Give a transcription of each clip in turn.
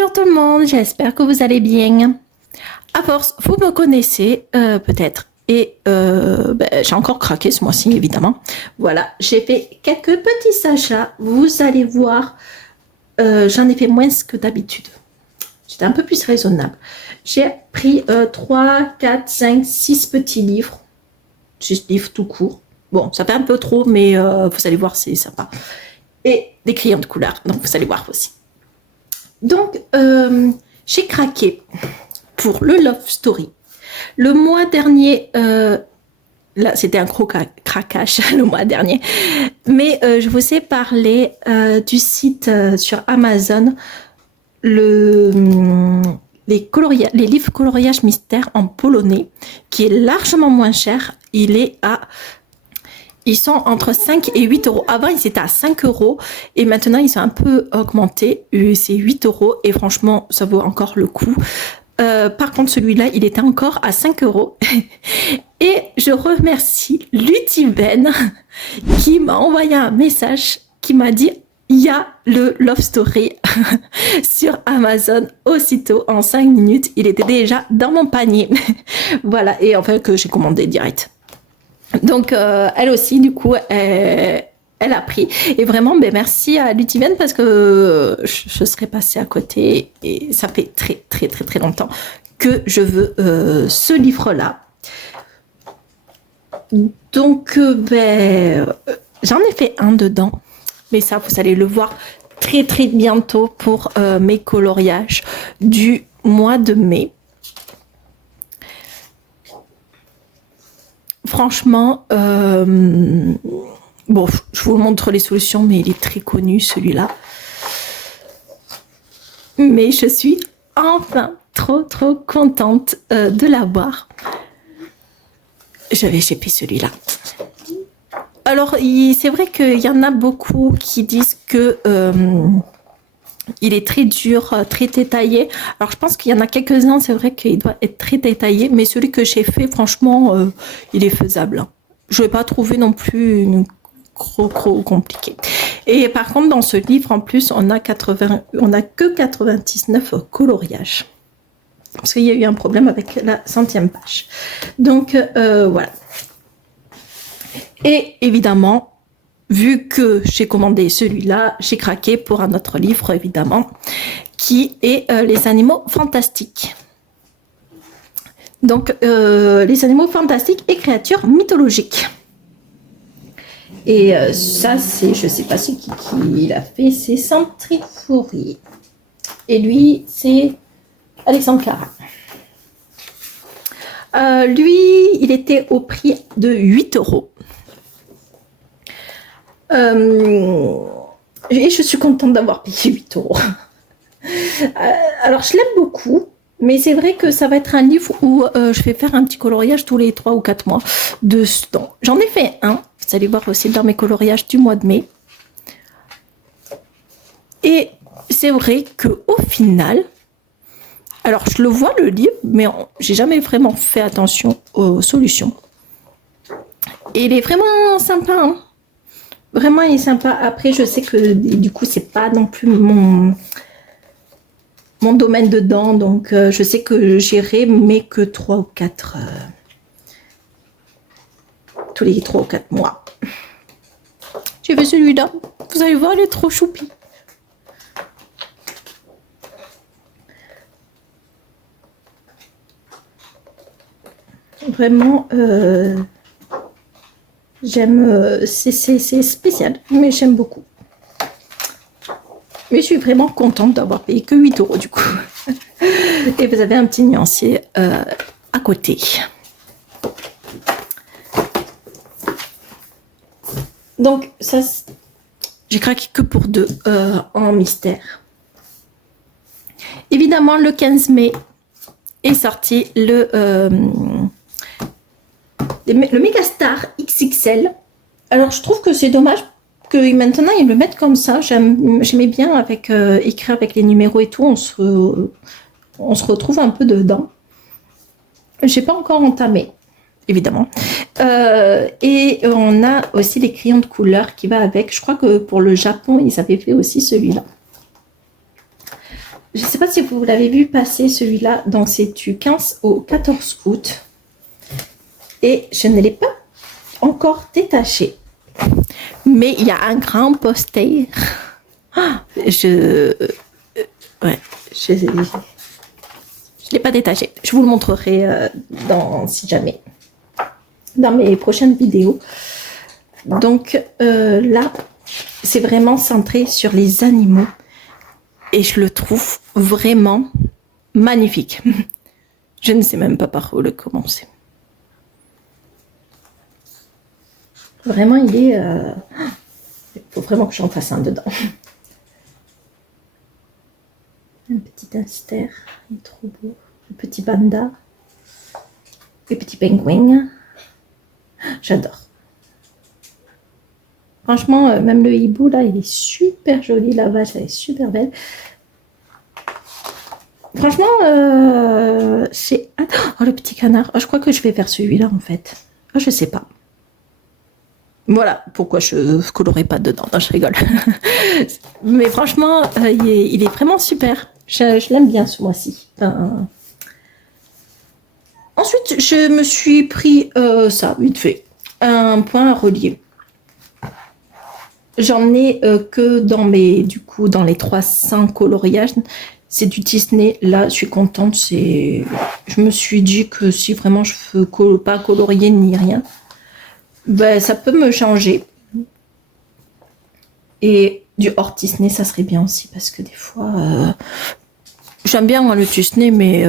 Bonjour tout le monde, j'espère que vous allez bien. À force, vous me connaissez peut-être. Et j'ai encore craqué ce mois-ci, évidemment. Voilà, j'ai fait quelques petits achats. Vous allez voir, j'en ai fait moins que d'habitude. J'étais un peu plus raisonnable. J'ai pris 3, 4, 5, 6 petits livres. 6 livres tout court. Bon, ça fait un peu trop, mais vous allez voir, c'est sympa. Et des crayons de couleur, donc vous allez voir aussi. Donc, j'ai craqué pour le Love Story. Le mois dernier, là, c'était un gros craquage le mois dernier, mais je vous ai parlé du site sur Amazon, les livres coloriage mystère en polonais, qui est largement moins cher. Ils sont entre 5 et 8 euros. Avant, ils étaient à 5 euros et maintenant, ils sont un peu augmentés. C'est 8 euros et franchement, ça vaut encore le coup. Par contre, celui-là, il était encore à 5 euros. Et je remercie Lutiven qui m'a envoyé un message qui m'a dit il y a le Love Story sur Amazon aussitôt en 5 minutes. Il était déjà dans mon panier. Voilà, et enfin que j'ai commandé direct. Donc, elle aussi, du coup, elle a pris. Et vraiment, merci à Lutiven parce que je serais passée à côté et ça fait très, très, très, très longtemps que je veux ce livre-là. Donc, j'en ai fait un dedans. Mais ça, vous allez le voir très, très bientôt pour mes coloriages du mois de mai. Franchement, bon, je vous montre les solutions, mais il est très connu celui-là. Mais je suis enfin trop contente de l'avoir. J'ai fait celui-là. Alors, c'est vrai qu'il y en a beaucoup qui disent que il est très dur, très détaillé. Alors, je pense qu'il y en a quelques-uns, c'est vrai qu'il doit être très détaillé, mais celui que j'ai fait, franchement, il est faisable. Je ne vais pas trouver non plus trop compliqué. Et par contre, dans ce livre, en plus, on a que 99 coloriages. Parce qu'il y a eu un problème avec la 100e page. Donc, voilà. Et évidemment, vu que j'ai commandé celui-là, j'ai craqué pour un autre livre, évidemment, qui est Les animaux fantastiques. Donc, les animaux fantastiques et créatures mythologiques. Et ça, je ne sais pas c'est qui l'a fait, c'est Centrifurie. Et lui, c'est Alexandre Clara. Lui, il était au prix de 8 euros. Et je suis contente d'avoir payé 8 euros. Alors, je l'aime beaucoup, mais c'est vrai que ça va être un livre où je vais faire un petit coloriage tous les 3 ou 4 mois. J'en ai fait un, vous allez voir aussi dans mes coloriages du mois de mai. Et c'est vrai qu'au final, alors je le vois le livre, mais j'ai jamais vraiment fait attention aux solutions. Et il est vraiment sympa, hein. Vraiment, il est sympa. Après, je sais que du coup, c'est pas non plus mon domaine dedans. Donc, je sais que j'irai, mais que 3 ou 4... tous les 3 ou 4 mois. J'ai fait celui-là. Vous allez voir, il est trop choupi. Vraiment... j'aime, c'est spécial, mais j'aime beaucoup. Mais je suis vraiment contente d'avoir payé que 8 euros du coup. Et vous avez un petit nuancier à côté. Donc ça, j'ai craqué que pour 2 en mystère. Évidemment, le 15 mai est sorti le Megastar XXL. Alors, je trouve que c'est dommage que maintenant, ils le mettent comme ça. J'aimais bien écrire avec les numéros et tout. On se retrouve un peu dedans. J'ai pas encore entamé, évidemment. Et on a aussi les crayons de couleur qui va avec. Je crois que pour le Japon, ils avaient fait aussi celui-là. Je ne sais pas si vous l'avez vu passer celui-là. Donc, c'est du 15 au 14 août. Et je ne l'ai pas encore détaché. Mais il y a un grand poster. Ouais, je ne l'ai pas détaché. Je vous le montrerai si jamais. Dans mes prochaines vidéos. Donc, là, c'est vraiment centré sur les animaux. Et je le trouve vraiment magnifique. Je ne sais même pas par où le commencer. Vraiment, il faut vraiment que j'en fasse un dedans. Un petit hamster, il est trop beau. Un petit panda. Des petits pingouins. J'adore. Franchement, même le hibou, là, il est super joli. La vache, elle est super belle. Franchement, c'est... Oh, le petit canard. Oh, je crois que je vais faire celui-là, en fait. Oh, je sais pas. Voilà pourquoi je ne colorais pas dedans. Non, je rigole. Mais franchement, il est vraiment super. Je l'aime bien ce mois-ci. Ensuite, je me suis pris ça, vite fait. Un point à relier. J'en ai que dans dans les 300 coloriages. C'est du Disney. Là, je suis contente. Je me suis dit que si vraiment je ne veux pas colorier ni rien, ben, ça peut me changer. Et du hors Disney, ça serait bien aussi. Parce que des fois, j'aime bien moi, le Disney, mais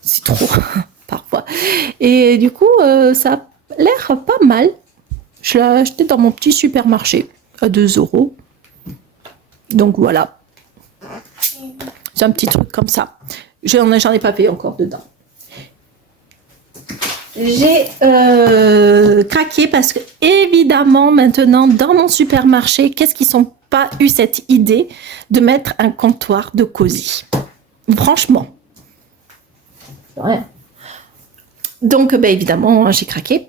c'est trop parfois. Et du coup, ça a l'air pas mal. Je l'ai acheté dans mon petit supermarché à 2 €. Donc voilà. C'est un petit truc comme ça. J'en ai pas payé encore dedans. J'ai craqué parce que évidemment maintenant dans mon supermarché, qu'est-ce qu'ils n'ont pas eu cette idée de mettre un comptoir de cosy. Franchement. Ouais. Donc ben, évidemment j'ai craqué.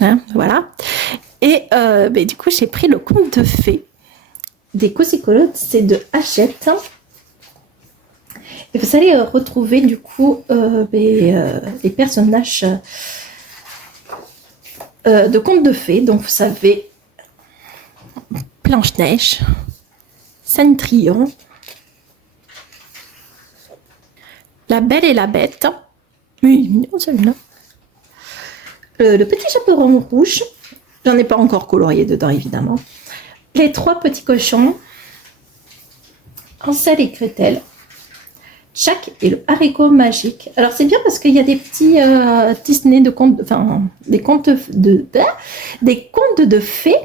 Hein, voilà. Et ben, du coup j'ai pris le conte de fées des Cozy Colottes, c'est de Hachette. Et vous allez retrouver du coup les personnages de contes de fées. Donc vous savez, Blanche-Neige, Cendrillon, La Belle et la Bête. Oui, mignon celui-là. Le petit chaperon rouge. J'en ai pas encore colorié dedans évidemment. Les 3 petits cochons. Hansel et Gretel. Jack et le haricot magique. Alors c'est bien parce qu'il y a des petits Disney de contes, enfin des contes de fées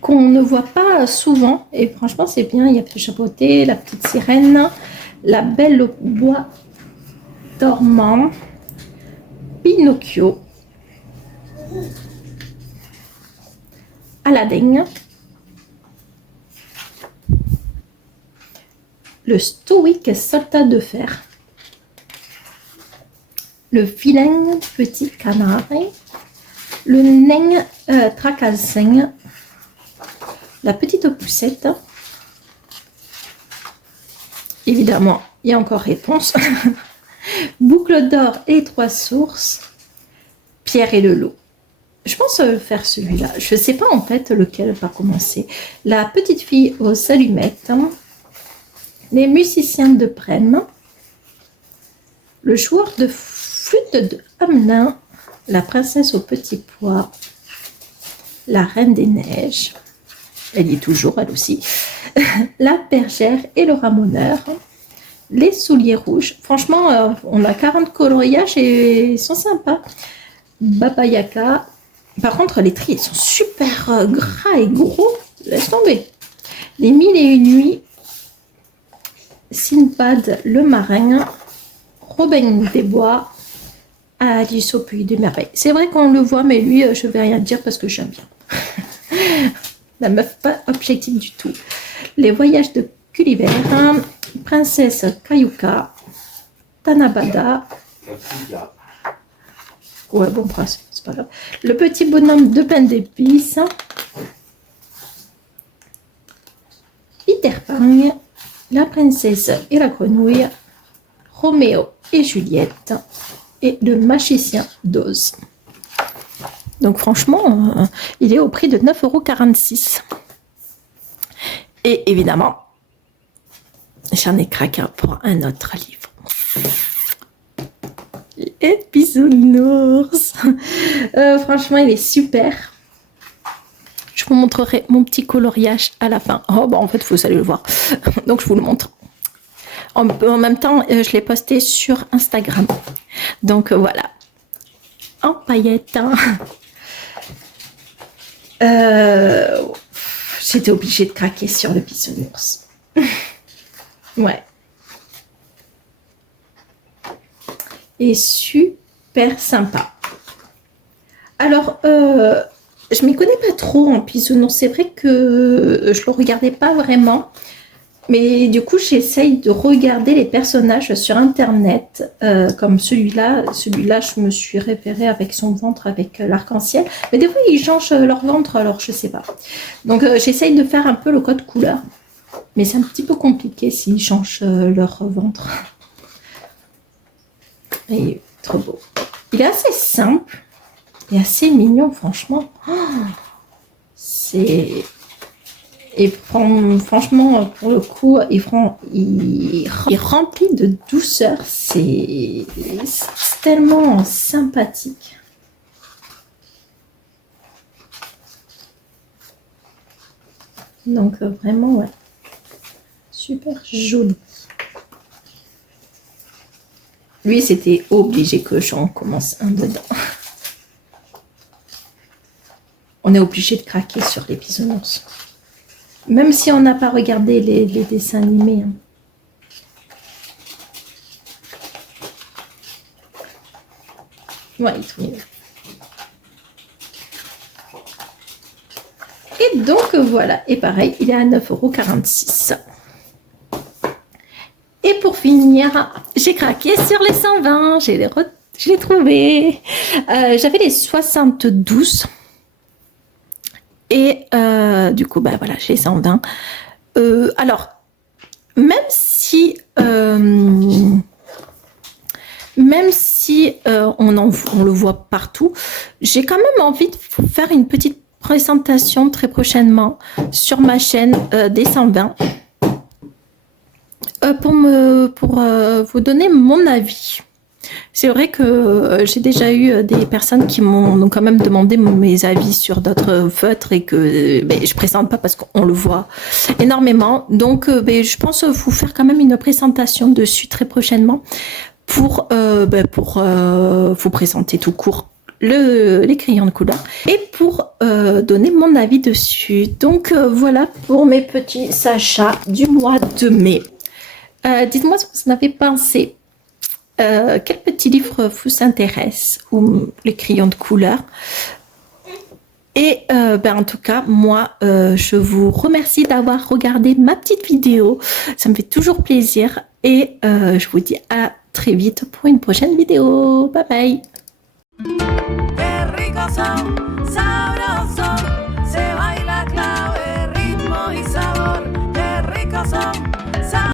qu'on ne voit pas souvent. Et franchement c'est bien. Il y a le chapeauté, la petite sirène, la belle au bois dormant, Pinocchio, Aladdin, le stoïque soldat de fer, le vilain petit canard, le nain tracassin, la petite poussette. Évidemment, il y a encore réponse. Boucle d'or et 3 sources, Pierre et le loup. Je pense faire celui-là. Je ne sais pas en fait lequel va commencer. La petite fille aux allumettes, les musiciens de Brême, le joueur de flûte de Hamelin, la princesse au petit pois, la reine des neiges, elle y est toujours elle aussi, la bergère et le ramoneur, les souliers rouges. Franchement, on a 40 coloriages et ils sont sympas. Baba Yaga. Par contre, les tris, ils sont super gras et gros. Laisse tomber. Les 1001 nuits. Sinbad le marin. Robin des Bois. Alice au pays des merveilles. C'est vrai qu'on le voit, mais lui, je ne vais rien dire parce que j'aime bien. La meuf, pas objective du tout. Les voyages de Gulliver. Princesse Kayuka. Tanabada. Ouais, bon prince, c'est pas grave. Le petit bonhomme de pain d'épices. Peter Pan. La princesse et la grenouille, Roméo et Juliette et le magicien d'Oz. Donc franchement, il est au prix de 9,46 €. Et évidemment, j'en ai craqué pour un autre livre. Les bisounours. Franchement, il est super. Je vous montrerai mon petit coloriage à la fin. Oh, bah en fait, vous allez le voir. Donc, je vous le montre. En même temps, je l'ai posté sur Instagram. Donc, voilà. En paillettes. J'étais obligée de craquer sur le bisounours. Ouais. Et super sympa. Alors, je m'y connais pas trop en bisounours. C'est vrai que je le regardais pas vraiment. Mais du coup, j'essaye de regarder les personnages sur Internet, comme celui-là. Celui-là, je me suis référée avec son ventre, avec l'arc-en-ciel. Mais des fois, ils changent leur ventre, alors je sais pas. Donc, j'essaye de faire un peu le code couleur. Mais c'est un petit peu compliqué s'ils changent leur ventre. Il est trop beau. Il est assez simple et assez mignon, franchement. Oh, c'est... Et franchement, pour le coup, il remplit de douceur. C'est tellement sympathique. Donc, vraiment, ouais. Super joli. Lui, c'était obligé que j'en commence un dedans. On est obligé de craquer sur les bisounours. Même si on n'a pas regardé les dessins animés. Hein. Ouais, il est trop mignon. Et donc, voilà. Et pareil, il est à 9,46 €. Et pour finir, j'ai craqué sur les 120. Je l'ai trouvé. J'avais les 72. Et du coup, bah voilà, j'ai 120. Alors, même si on le voit partout, j'ai quand même envie de faire une petite présentation très prochainement sur ma chaîne des 120 pour vous donner mon avis. C'est vrai que j'ai déjà eu des personnes qui m'ont quand même demandé mes avis sur d'autres feutres et que je présente pas parce qu'on le voit énormément. Donc, je pense vous faire quand même une présentation dessus très prochainement pour vous présenter tout court les crayons de couleur et pour donner mon avis dessus. Donc, voilà pour mes petits achats du mois de mai. Dites-moi ce que vous en avez pensé. Quel petit livre vous intéresse ou les crayons de couleur? Et en tout cas, moi, je vous remercie d'avoir regardé ma petite vidéo. Ça me fait toujours plaisir. Et je vous dis à très vite pour une prochaine vidéo. Bye bye.